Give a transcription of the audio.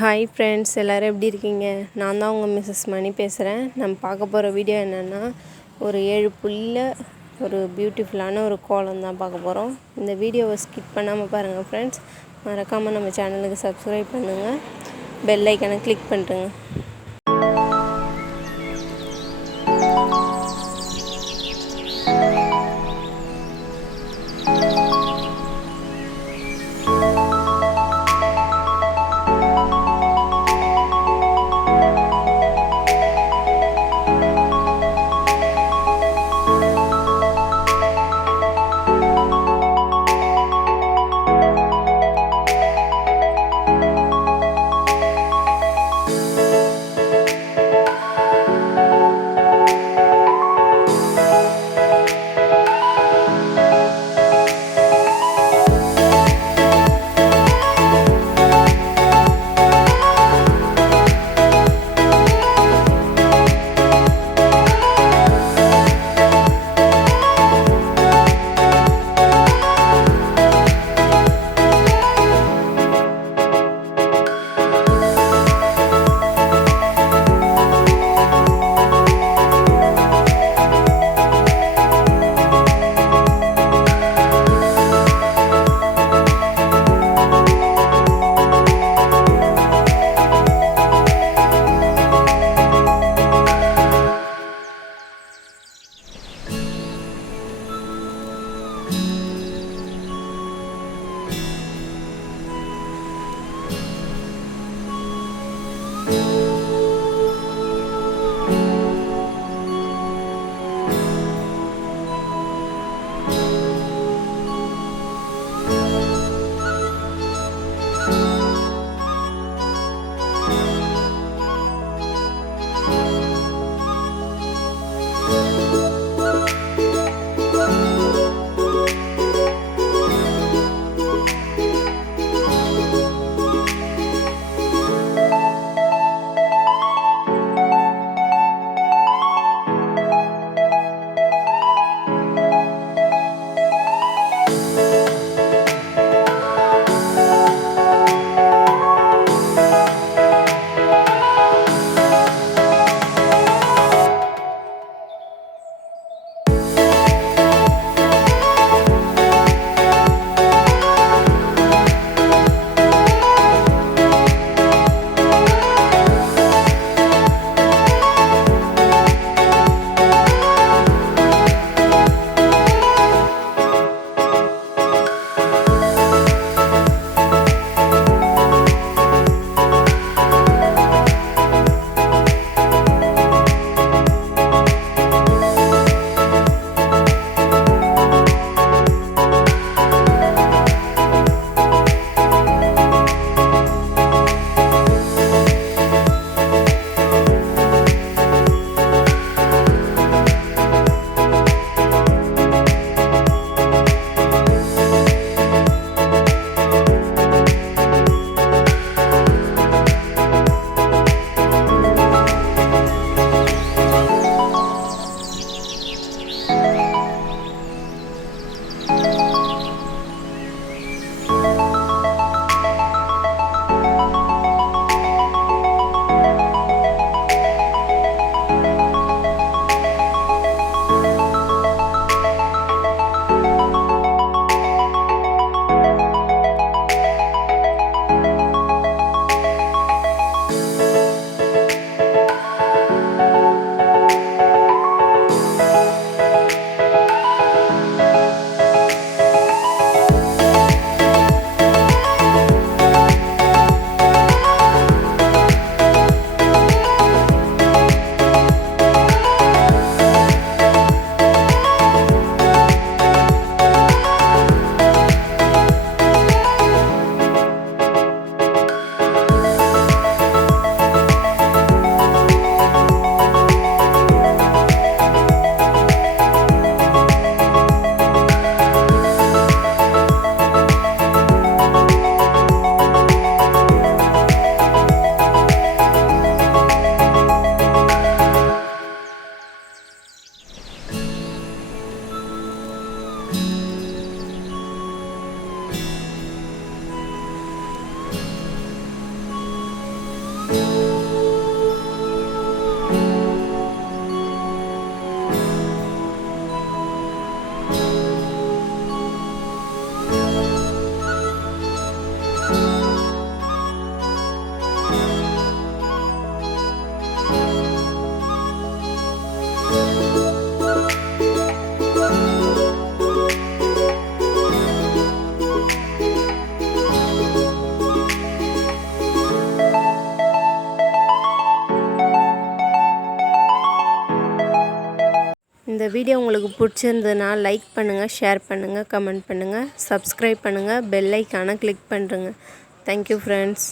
Hi friends, எல்லோரும் எப்படி இருக்கீங்க? நான் தான் உங்கள் மிஸ்ஸஸ் மணி பேசுகிறேன். நம்ம பார்க்க போகிற வீடியோ என்னென்னா, ஒரு 7 புள்ளியில் ஒரு பியூட்டிஃபுல்லான ஒரு கோலம் தான் பார்க்க போகிறோம். இந்த வீடியோவை ஸ்கிப் பண்ணாமல் பாருங்கள் ஃப்ரெண்ட்ஸ். மறக்காமல் நம்ம சேனலுக்கு சப்ஸ்கிரைப் பண்ணுங்கள், பெல் ஐக்கனை கிளிக் பண்ணுறேங்க. இந்த வீடியோ உங்களுக்கு பிடிச்சிருந்ததுன்னா லைக் பண்ணுங்கள், ஷேர் பண்ணுங்கள், கமெண்ட் பண்ணுங்கள், சப்ஸ்கிரைப் பண்ணுங்கள், பெல் ஐக்கானை கிளிக் பண்ணுறேங்க. Thank you friends.